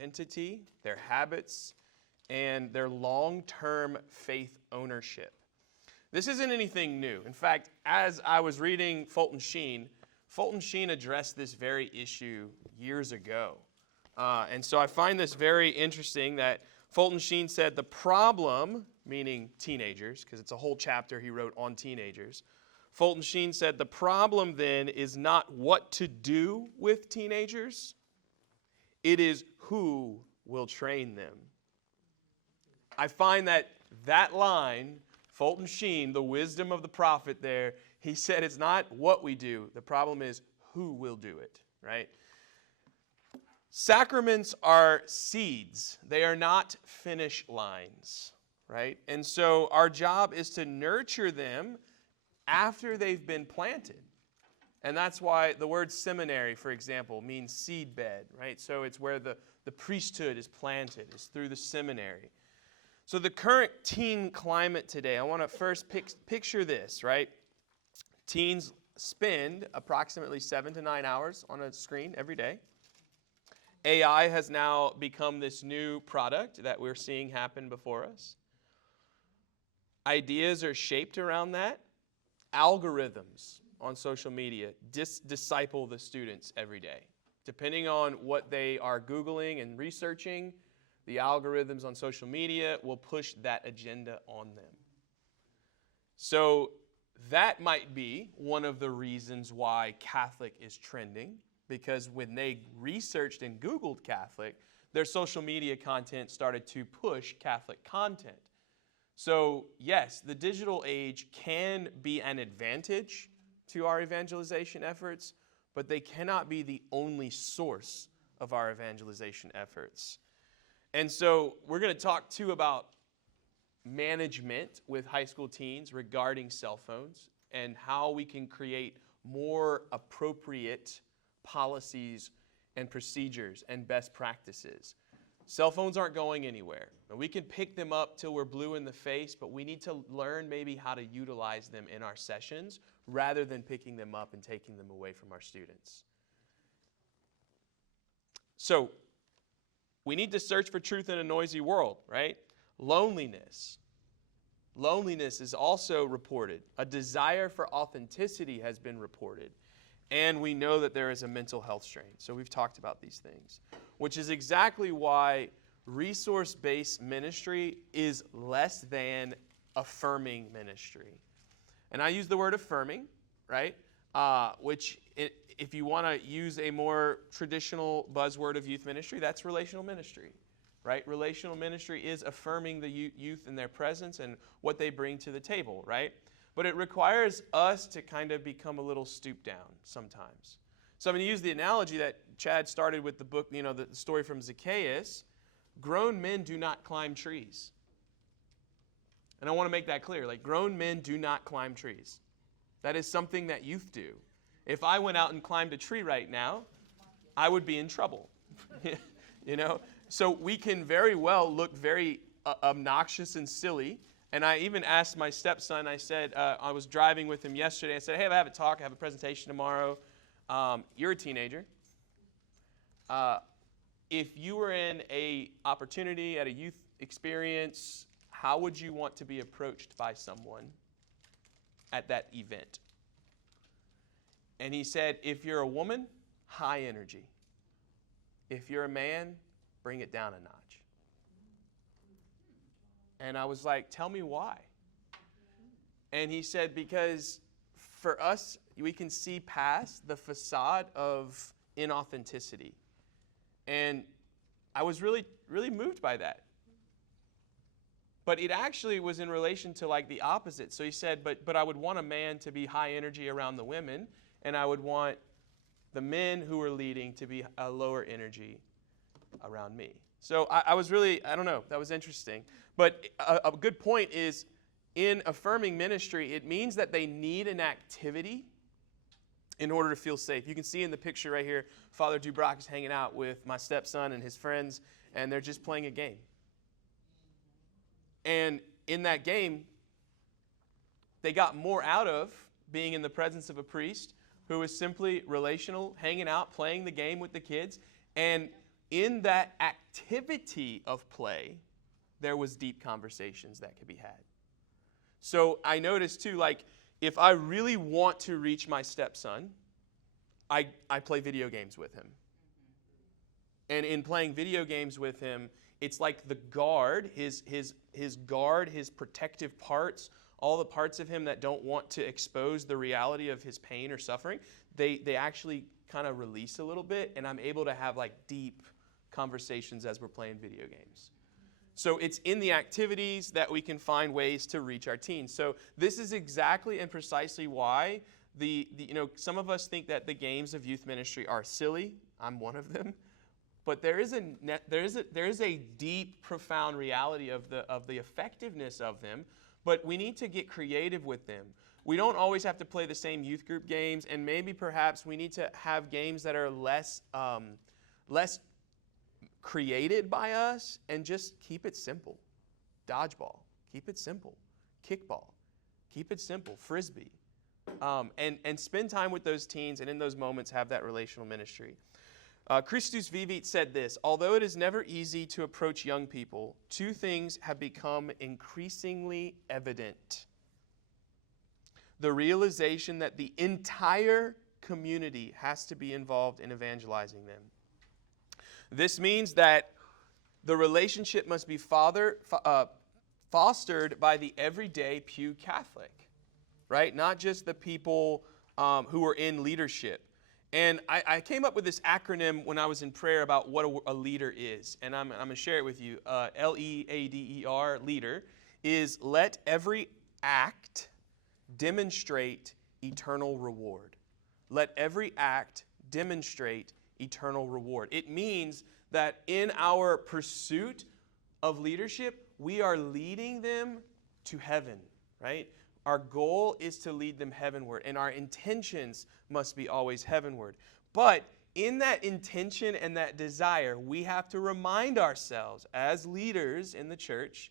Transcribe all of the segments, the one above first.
identity, their habits, and their long-term faith ownership. This isn't anything new. In fact, as I was reading Fulton Sheen addressed this very issue years ago. And so I find this very interesting that Fulton Sheen said the problem, meaning teenagers, because it's a whole chapter he wrote on teenagers. Fulton Sheen said the problem then is not what to do with teenagers, it is who will train them. I find that line, Fulton Sheen, the wisdom of the prophet there, he said it's not what we do. The problem is who will do it, right? Sacraments are seeds. They are not finish lines, right? And so our job is to nurture them after they've been planted. And that's why the word seminary, for example, means seed bed, right? So it's where the priesthood is planted, is through the seminary. So the current teen climate today, I want to first picture this, right? Teens spend approximately 7 to 9 hours on a screen every day. AI has now become this new product that we're seeing happen before us. Ideas are shaped around that. Algorithms on social media disciple the students every day. Depending on what they are Googling and researching, the algorithms on social media will push that agenda on them. So that might be one of the reasons why Catholic is trending, because when they researched and Googled Catholic, their social media content started to push Catholic content. So yes, the digital age can be an advantage to our evangelization efforts, but they cannot be the only source of our evangelization efforts. And so we're going to talk too about management with high school teens regarding cell phones and how we can create more appropriate policies and procedures and best practices. Cell phones aren't going anywhere. We can pick them up till we're blue in the face, but we need to learn maybe how to utilize them in our sessions rather than picking them up and taking them away from our students. So we need to search for truth in a noisy world, right? Loneliness. Loneliness is also reported. A desire for authenticity has been reported. And we know that there is a mental health strain. So we've talked about these things, which is exactly why resource-based ministry is less than affirming ministry. And I use the word affirming, right? If you want to use a more traditional buzzword of youth ministry, that's relational ministry, right? Relational ministry is affirming the youth in their presence and what they bring to the table, right? But it requires us to kind of become a little stooped down sometimes. So I'm going to use the analogy that Chad started with the book, the story from Zacchaeus. Grown men do not climb trees. And I want to make that clear. Like, grown men do not climb trees. That is something that youth do. If I went out and climbed a tree right now, I would be in trouble. So we can very well look very obnoxious and silly. And I even asked my stepson, I said, I was driving with him yesterday. I said, hey, I have a talk. I have a presentation tomorrow. You're a teenager. If you were in an opportunity at a youth experience, how would you want to be approached by someone at that event? And he said, if you're a woman, high energy. If you're a man, bring it down a notch. And I was like, tell me why. And he said, because for us, we can see past the facade of inauthenticity. And I was really, really moved by that. But it actually was in relation to like the opposite. So he said, but I would want a man to be high energy around the women, and I would want the men who were leading to be a lower energy around me. So I was really, I don't know, that was interesting. But a good point is, in affirming ministry, it means that they need an activity in order to feel safe. You can see in the picture right here, Father Dubrock is hanging out with my stepson and his friends, and they're just playing a game. And in that game, they got more out of being in the presence of a priest who was simply relational, hanging out, playing the game with the kids. And in that activity of play, there was deep conversations that could be had. So I noticed too, like, if I really want to reach my stepson, I play video games with him. And in playing video games with him, it's like the guard, his guard, his protective parts, all the parts of him that don't want to expose the reality of his pain or suffering, they actually kind of release a little bit, and I'm able to have like deep conversations as we're playing video games. So it's in the activities that we can find ways to reach our teens. So this is exactly and precisely why some of us think that the games of youth ministry are silly. I'm one of them. But there is a deep, profound reality of the effectiveness of them. But we need to get creative with them. We don't always have to play the same youth group games, and maybe perhaps we need to have games that are less created by us, and just keep it simple. Dodgeball, keep it simple. Kickball, keep it simple. Frisbee, and spend time with those teens, and in those moments have that relational ministry. Christus Vivit said this: although it is never easy to approach young people, two things have become increasingly evident. The realization that the entire community has to be involved in evangelizing them. This means that the relationship must be fostered by the everyday Pew Catholic, right? Not just the people who are in leadership. And I came up with this acronym when I was in prayer about what a leader is. And I'm going to share it with you. LEADER, leader, is let every act demonstrate eternal reward. Let every act demonstrate eternal reward. It means that in our pursuit of leadership, we are leading them to heaven, right? Our goal is to lead them heavenward, and our intentions must be always heavenward. But in that intention and that desire, we have to remind ourselves as leaders in the church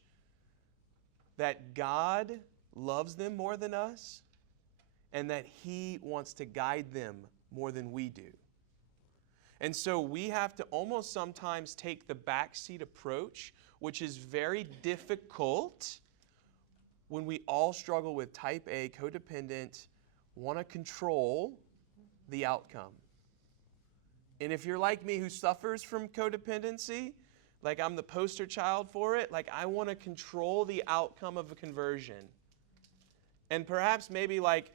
that God loves them more than us, and that He wants to guide them more than we do. And so we have to almost sometimes take the backseat approach, which is very difficult when we all struggle with type A, codependent, want to control the outcome. And if you're like me who suffers from codependency, like I'm the poster child for it, like I want to control the outcome of a conversion. And perhaps maybe like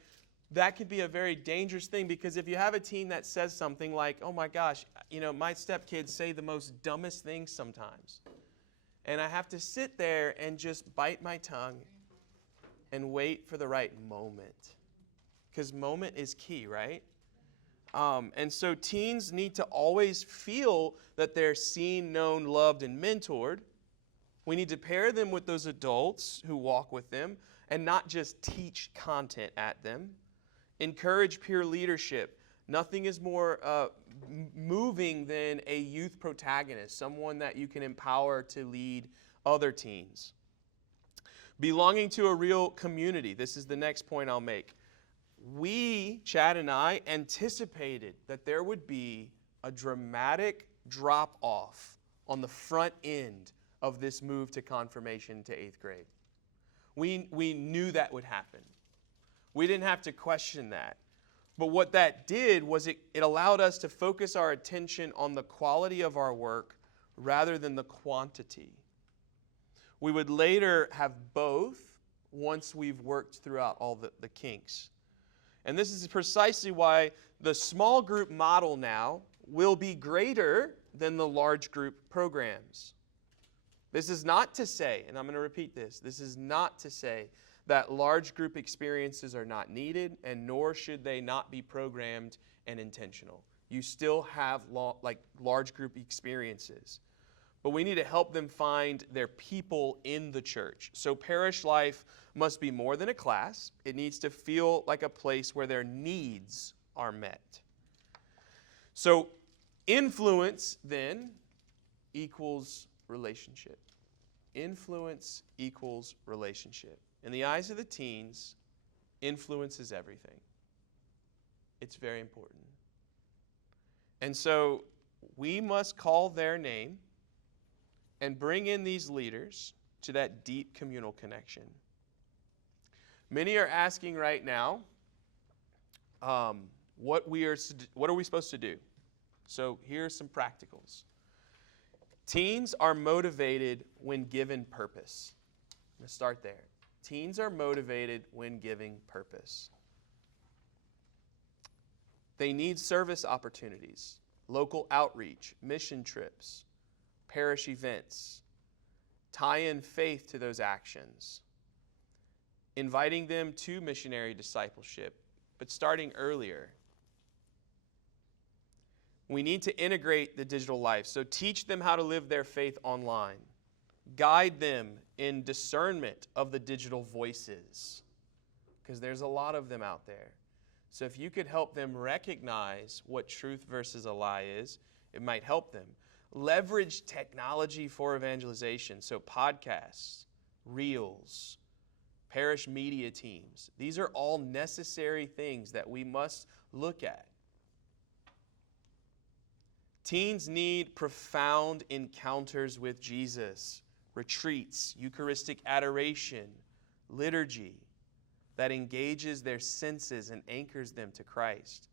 that could be a very dangerous thing, because if you have a teen that says something like, oh my gosh, my stepkids say the most dumbest things sometimes. And I have to sit there and just bite my tongue and wait for the right moment. Because moment is key, right? And so teens need to always feel that they're seen, known, loved, and mentored. We need to pair them with those adults who walk with them and not just teach content at them. Encourage peer leadership. Nothing is more moving than a youth protagonist, someone that you can empower to lead other teens. Belonging to a real community. This is the next point I'll make. We, Chad and I, anticipated that there would be a dramatic drop-off on the front end of this move to confirmation to 8th grade. We knew that would happen. We didn't have to question that. But what that did was it allowed us to focus our attention on the quality of our work rather than the quantity. We would later have both once we've worked throughout all the kinks. And this is precisely why the small group model now will be greater than the large group programs. This is not to say, and I'm going to repeat this, this is not to say that large group experiences are not needed, and nor should they not be programmed and intentional. You still have large group experiences. But we need to help them find their people in the church. So parish life must be more than a class. It needs to feel like a place where their needs are met. So influence, then, equals relationship. Influence equals relationship. In the eyes of the teens, influence is everything. It's very important. And so we must call their name and bring in these leaders to that deep communal connection. Many are asking right now, what are we supposed to do? So here are some practicals. Teens are motivated when given purpose. I'm going to start there. Teens are motivated when giving purpose. They need service opportunities, local outreach, mission trips, parish events. Tie in faith to those actions. Inviting them to missionary discipleship, but starting earlier. We need to integrate the digital life, so teach them how to live their faith online. Guide them in discernment of the digital voices, because there's a lot of them out there. So if you could help them recognize what truth versus a lie is, it might help them. Leverage technology for evangelization, so podcasts, reels, parish media teams. These are all necessary things that we must look at. Teens need profound encounters with Jesus, retreats, Eucharistic adoration, liturgy that engages their senses and anchors them to Christ.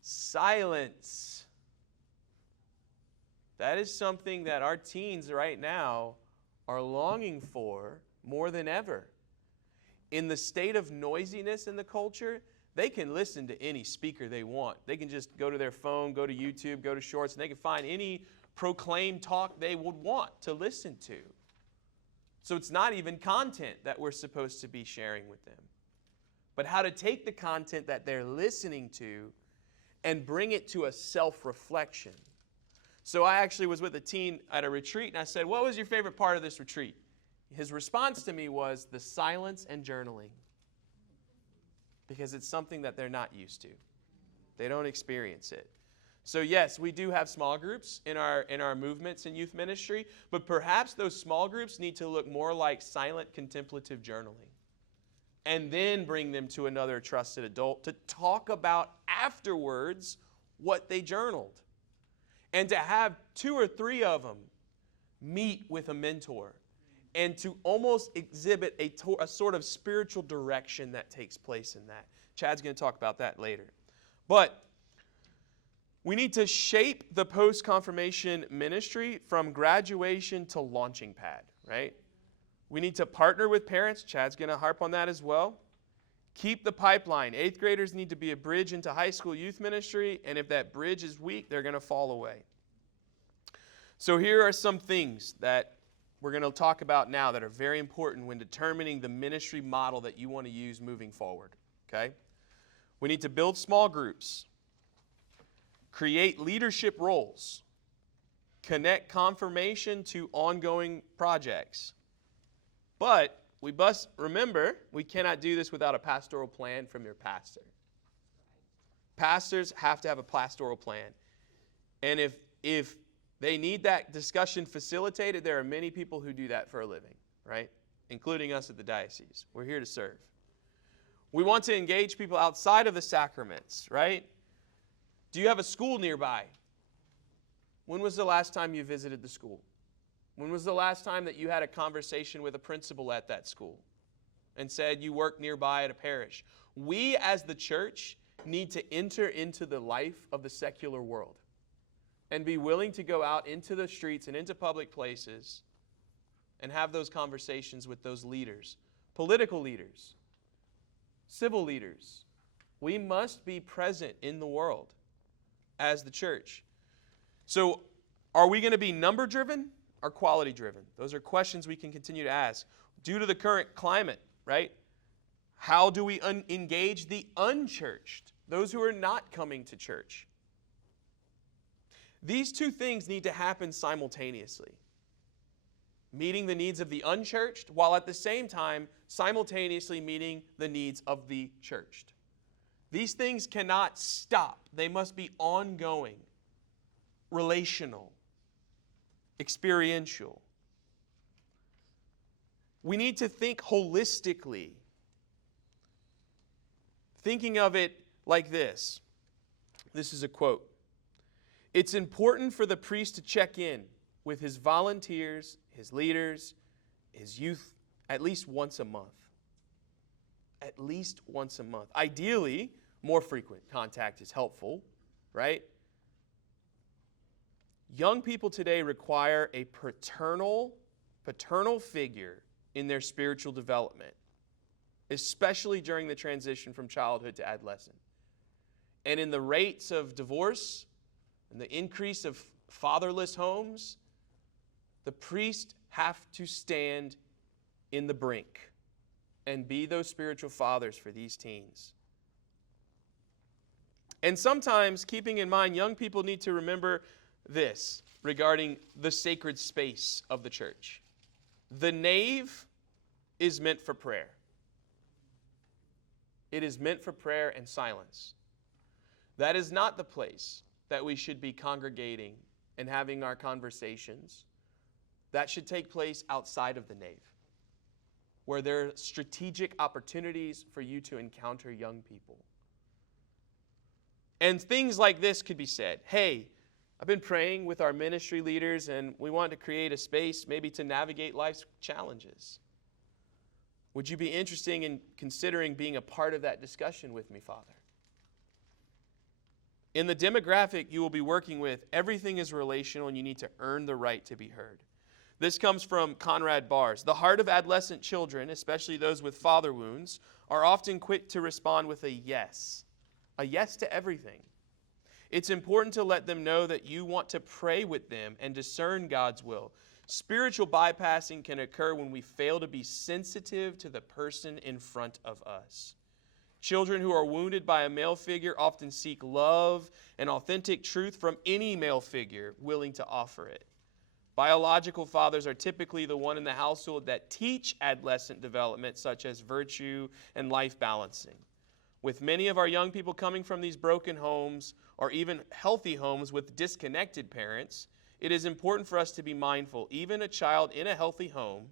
Silence. That is something that our teens right now are longing for more than ever. In the state of noisiness in the culture, they can listen to any speaker they want. They can just go to their phone, go to YouTube, go to Shorts, and they can find any proclaimed talk they would want to listen to. So it's not even content that we're supposed to be sharing with them, but how to take the content that they're listening to and bring it to a self-reflection. So I actually was with a teen at a retreat, and I said, "What was your favorite part of this retreat?" His response to me was the silence and journaling, because it's something that they're not used to. They don't experience it. So yes, we do have small groups in our movements in youth ministry, but perhaps those small groups need to look more like silent contemplative journaling, and then bring them to another trusted adult to talk about afterwards what they journaled, and to have 2 or 3 of them meet with a mentor and to almost exhibit a sort of spiritual direction that takes place in that. Chad's going to talk about that later. But we need to shape the post-confirmation ministry from graduation to launching pad, right? We need to partner with parents. Chad's going to harp on that as well. Keep the pipeline. 8th graders need to be a bridge into high school youth ministry, and if that bridge is weak, they're going to fall away. So here are some things that we're going to talk about now that are very important when determining the ministry model that you want to use moving forward, okay? We need to build small groups, create leadership roles, connect confirmation to ongoing projects. But we must remember, we cannot do this without a pastoral plan from your pastor. Pastors have to have a pastoral plan. And if they need that discussion facilitated, there are many people who do that for a living, right? Including us at the Diocese. We're here to serve. We want to engage people outside of the sacraments, right? Do you have a school nearby? When was the last time you visited the school? When was the last time that you had a conversation with a principal at that school and said you work nearby at a parish? We as the church need to enter into the life of the secular world and be willing to go out into the streets and into public places and have those conversations with those leaders, political leaders, civil leaders. We must be present in the world as the church. So are we going to be number-driven or quality-driven? Those are questions we can continue to ask. Due to the current climate, right? How do we engage the unchurched, those who are not coming to church? These two things need to happen simultaneously. Meeting the needs of the unchurched, while at the same time simultaneously meeting the needs of the churched. These things cannot stop. They must be ongoing, relational, experiential. We need to think holistically. Thinking of it like this. This is a quote. It's important for the priest to check in with his volunteers, his leaders, his youth at least once a month. At least once a month. Ideally, more frequent contact is helpful, right? Young people today require a paternal figure in their spiritual development, especially during the transition from childhood to adolescence. And in the rates of divorce and the increase of fatherless homes, the priests have to stand in the brink and be those spiritual fathers for these teens. And sometimes, keeping in mind, young people need to remember this regarding the sacred space of the church. The nave is meant for prayer. It is meant for prayer and silence. That is not the place that we should be congregating and having our conversations. That should take place outside of the nave, where there are strategic opportunities for you to encounter young people. And things like this could be said. Hey, I've been praying with our ministry leaders, and we want to create a space maybe to navigate life's challenges. Would you be interested in considering being a part of that discussion with me, Father? In the demographic you will be working with, everything is relational, and you need to earn the right to be heard. This comes from Conrad Bars. The heart of adolescent children, especially those with father wounds, are often quick to respond with a yes to everything. It's important to let them know that you want to pray with them and discern God's will. Spiritual bypassing can occur when we fail to be sensitive to the person in front of us. Children who are wounded by a male figure often seek love and authentic truth from any male figure willing to offer it. Biological fathers are typically the one in the household that teach adolescent development, such as virtue and life balancing. With many of our young people coming from these broken homes or even healthy homes with disconnected parents, it is important for us to be mindful, even a child in a healthy home,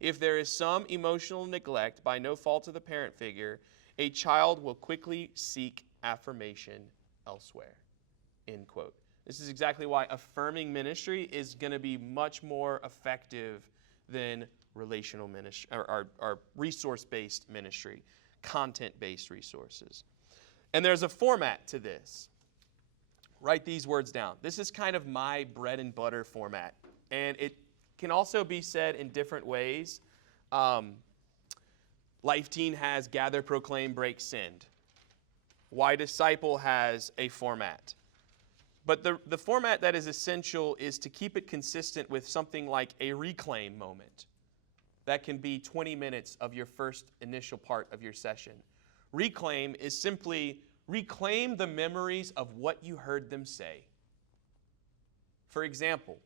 if there is some emotional neglect by no fault of the parent figure, a child will quickly seek affirmation elsewhere. End quote. This is exactly why affirming ministry is going to be much more effective than relational ministry or resource-based ministry, content-based resources. And there's a format to this. Write these words down. This is kind of my bread and butter format. And it can also be said in different ways. Life Teen has Gather, Proclaim, Break, Send. Why Disciple has a format. But the format that is essential is to keep it consistent with something like a reclaim moment. That can be 20 minutes of your first initial part of your session. Reclaim is simply reclaim the memories of what you heard them say. For example,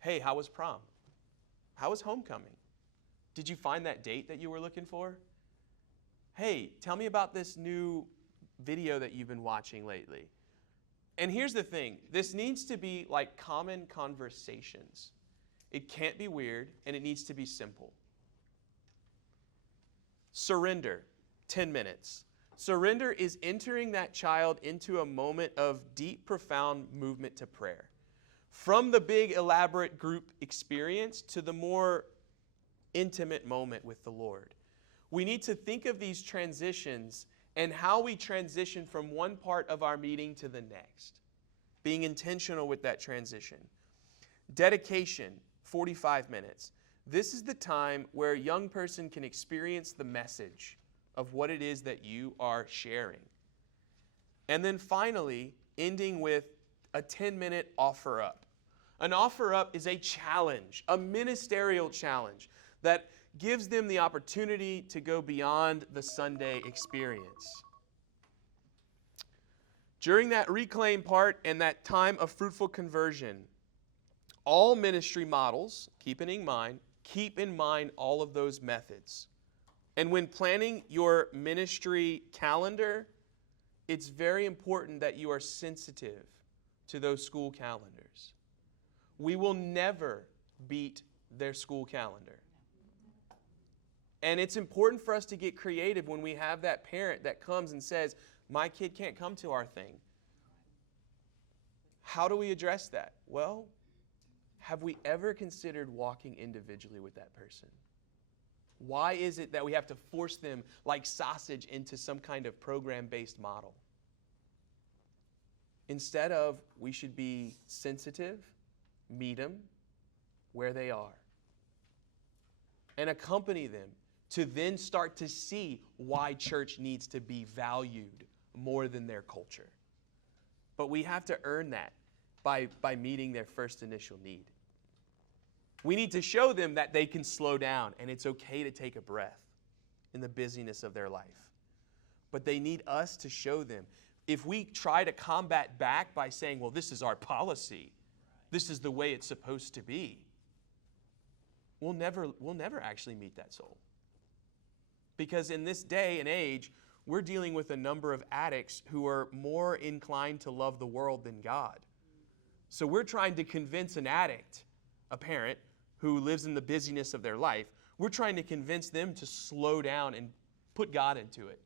hey, how was prom? How was homecoming? Did you find that date that you were looking for? Hey, tell me about this new video that you've been watching lately. And here's the thing, this needs to be like common conversations. It can't be weird, and it needs to be simple. Surrender, 10 minutes. Surrender is entering that child into a moment of deep, profound movement to prayer. From the big, elaborate group experience to the more intimate moment with the Lord. We need to think of these transitions and how we transition from one part of our meeting to the next. Being intentional with that transition. Dedication, 45 minutes. This is the time where a young person can experience the message of what it is that you are sharing. And then finally, ending with a 10-minute offer up. An offer up is a challenge, a ministerial challenge that gives them the opportunity to go beyond the Sunday experience. During that reclaim part and that time of fruitful conversion, all ministry models, keep in mind all of those methods. And when planning your ministry calendar, it's very important that you are sensitive to those school calendars. We will never beat their school calendar. And it's important for us to get creative when we have that parent that comes and says, my kid can't come to our thing. How do we address that? Well, have we ever considered walking individually with that person? Why is it that we have to force them like sausage into some kind of program-based model? Instead of, we should be sensitive, meet them where they are, and accompany them to then start to see why church needs to be valued more than their culture. But we have to earn that by meeting their first initial need. We need to show them that they can slow down and it's okay to take a breath in the busyness of their life. But they need us to show them. If we try to combat back by saying, well, this is our policy, this is the way it's supposed to be, we'll never actually meet that soul. Because in this day and age, we're dealing with a number of addicts who are more inclined to love the world than God. So we're trying to convince an addict, a parent, who lives in the busyness of their life, we're trying to convince them to slow down and put God into it.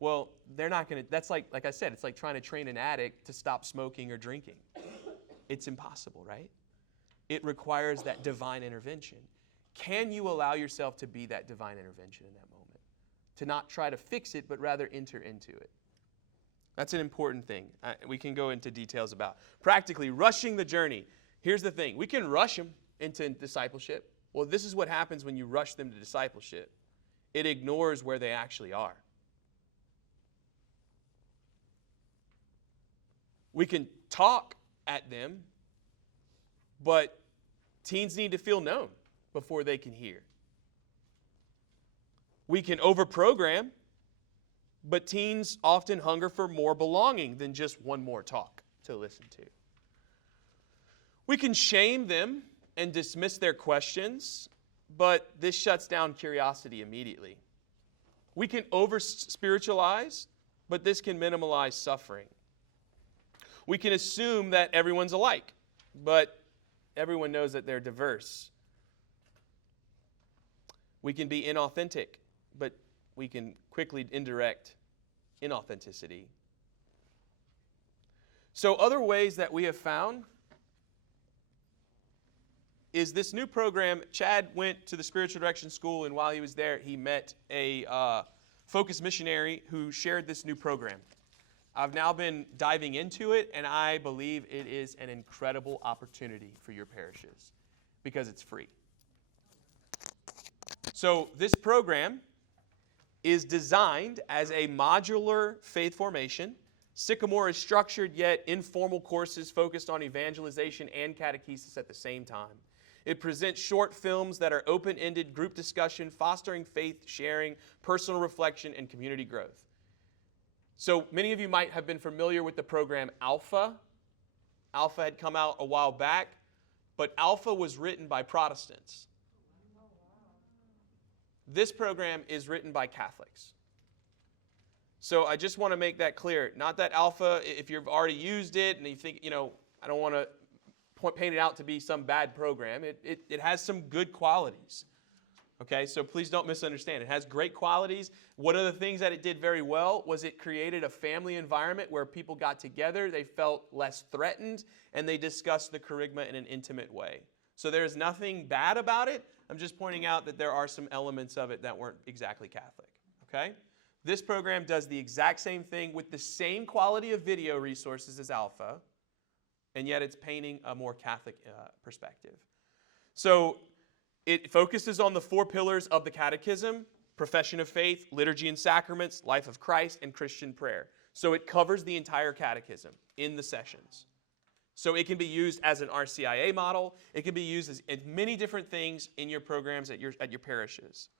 Well, they're not going to, that's like I said, it's like trying to train an addict to stop smoking or drinking. It's impossible, right? It requires that divine intervention. Can you allow yourself to be that divine intervention in that moment? To not try to fix it, but rather enter into it. That's an important thing. We can go into details about. Practically, rushing the journey. Here's the thing. We can rush them into discipleship. Well, this is what happens when you rush them to discipleship. It ignores where they actually are. We can talk at them, but teens need to feel known before they can hear. We can overprogram, but teens often hunger for more belonging than just one more talk to listen to. We can shame them and dismiss their questions, but this shuts down curiosity immediately. We can over-spiritualize, but this can minimize suffering. We can assume that everyone's alike, but everyone knows that they're diverse. We can be inauthentic, but we can quickly indirect inauthenticity. So other ways that we have found is this new program. Chad went to the Spiritual Direction School, and while he was there, he met a Focus missionary who shared this new program. I've now been diving into it, and I believe it is an incredible opportunity for your parishes because it's free. So this program is designed as a modular faith formation. Sycamore is structured yet informal courses focused on evangelization and catechesis at the same time. It presents short films that are open-ended group discussion, fostering faith sharing, personal reflection, and community growth. So many of you might have been familiar with the program Alpha. Alpha had come out a while back, but Alpha was written by Protestants. This program is written by Catholics. So I just want to make that clear. Not that Alpha, if you've already used it and you think, I don't want to paint it out to be some bad program. It has some good qualities. Okay, so please don't misunderstand. It has great qualities. One of the things that it did very well was it created a family environment where people got together, they felt less threatened, and they discussed the kerygma in an intimate way. So there's nothing bad about it. I'm just pointing out that there are some elements of it that weren't exactly Catholic. Okay? This program does the exact same thing with the same quality of video resources as Alpha, and yet it's painting a more Catholic perspective. So it focuses on the 4 pillars of the Catechism: profession of faith, liturgy and sacraments, life of Christ, and Christian prayer. So it covers the entire Catechism in the sessions. So it can be used as an RCIA model. It can be used as many different things in your programs at your parishes.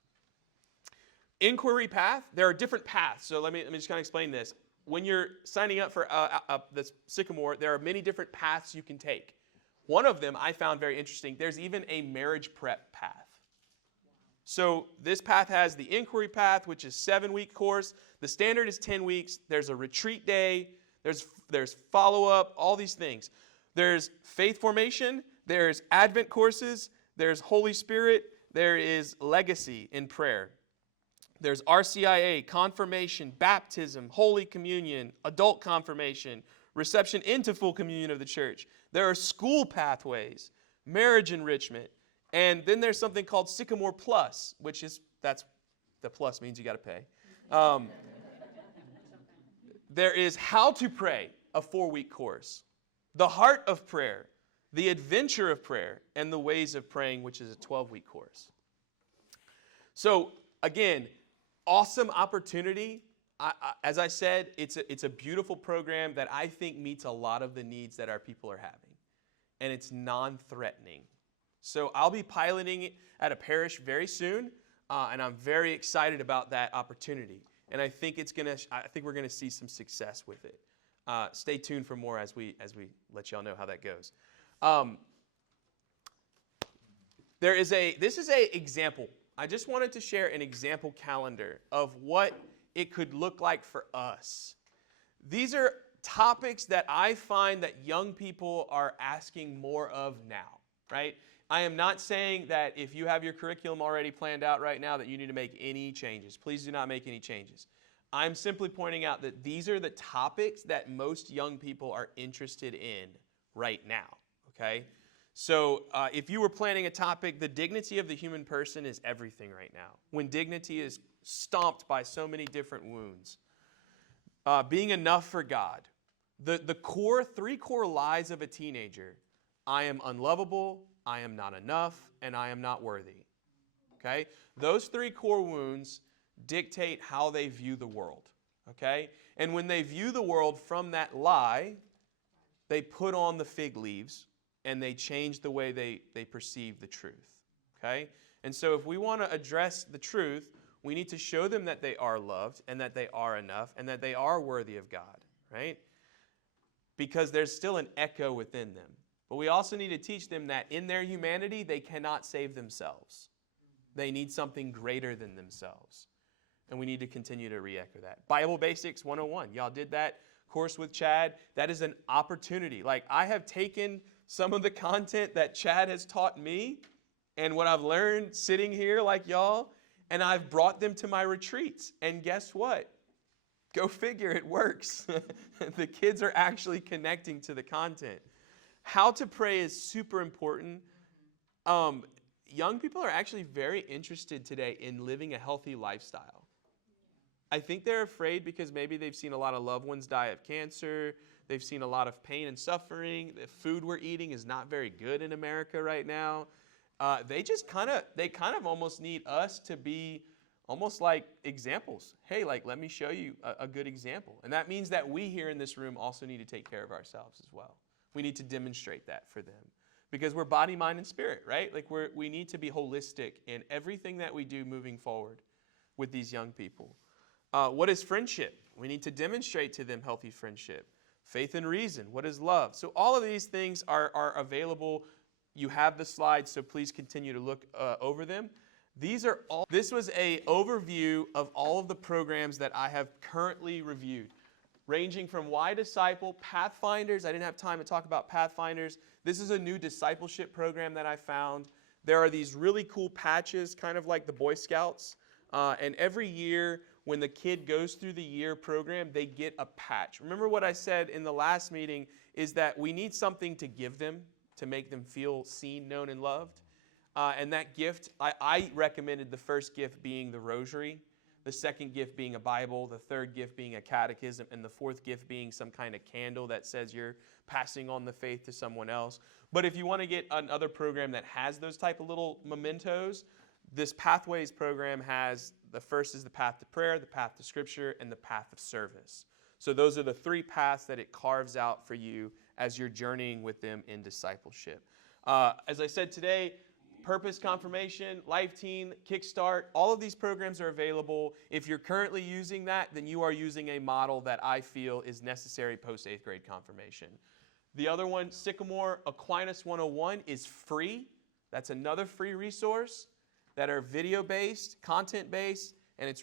Inquiry path, there are different paths. So let me just kind of explain this. When you're signing up for this Sycamore, there are many different paths you can take. One of them I found very interesting. There's even a marriage prep path. So this path has the inquiry path, which is 7-week course. The standard is 10 weeks. There's a retreat day. There's follow-up, all these things. There's faith formation. There's Advent courses. There's Holy Spirit. There is legacy in prayer. There's RCIA, confirmation, baptism, Holy Communion, adult confirmation, reception into full communion of the church. There are school pathways, marriage enrichment, and then there's something called Sycamore Plus, that's the plus means you got to pay. There is How to Pray, a 4-week course, The Heart of Prayer, The Adventure of Prayer, and The Ways of Praying, which is a 12-week course. So again, awesome opportunity. As I said, it's a beautiful program that I think meets a lot of the needs that our people are having. And it's non-threatening. So I'll be piloting it at a parish very soon, and I'm very excited about that opportunity. And I think we're gonna see some success with it. Stay tuned for more as we let y'all know how that goes. This is an example. I just wanted to share an example calendar of what it could look like for us. These are topics that I find that young people are asking more of now, right? I am not saying that if you have your curriculum already planned out right now that you need to make any changes. Please do not make any changes. I'm simply pointing out that these are the topics that most young people are interested in right now, okay? So if you were planning a topic, the dignity of the human person is everything right now. When dignity is stomped by so many different wounds. Being enough for God. The three core lies of a teenager. I am unlovable, I am not enough, and I am not worthy. Okay? Those 3 core wounds dictate how they view the world. Okay? And when they view the world from that lie, they put on the fig leaves and they change the way they perceive the truth. Okay? And so if we want to address the truth, we need to show them that they are loved and that they are enough and that they are worthy of God, right? Because there's still an echo within them. But we also need to teach them that in their humanity, they cannot save themselves. They need something greater than themselves. And we need to continue to re-echo that. Bible Basics 101. Y'all did that course with Chad. That is an opportunity. Like, I have taken some of the content that Chad has taught me and what I've learned sitting here like y'all, and I've brought them to my retreats. And guess what? Go figure, it works. The kids are actually connecting to the content. How to pray is super important. Young people are actually very interested today in living a healthy lifestyle. I think they're afraid because maybe they've seen a lot of loved ones die of cancer. They've seen a lot of pain and suffering. The food we're eating is not very good in America right now. They kind of almost need us to be almost like examples. Hey, like, let me show you a good example. And that means that we here in this room also need to take care of ourselves as well. We need to demonstrate that for them. Because we're body, mind, and spirit, right? Like, we need to be holistic in everything that we do moving forward with these young people. What is friendship? We need to demonstrate to them healthy friendship. Faith and reason. What is love? So all of these things are available. You have the slides, so please continue to look over them. This was an overview of all of the programs that I have currently reviewed, ranging from Why Disciple, Pathfinders. I didn't have time to talk about Pathfinders. This is a new discipleship program that I found. There are these really cool patches, kind of like the Boy Scouts. And every year, when the kid goes through the year program, they get a patch. Remember what I said in the last meeting is that we need something to give them to make them feel seen, known, and loved. And that gift, I recommended the first gift being the rosary, the second gift being a Bible, the third gift being a catechism, and the fourth gift being some kind of candle that says you're passing on the faith to someone else. But if you want to get another program that has those type of little mementos, this Pathways program has, the first is the path to prayer, the path to scripture, and the path of service. So those are the 3 paths that it carves out for you as you're journeying with them in discipleship. As I said today, Purpose Confirmation, Life Teen, Kickstart, all of these programs are available. If you're currently using that, then you are using a model that I feel is necessary post 8th grade confirmation. The other one, Sycamore Aquinas 101, is free. That's another free resource that are video-based, content-based, and it's really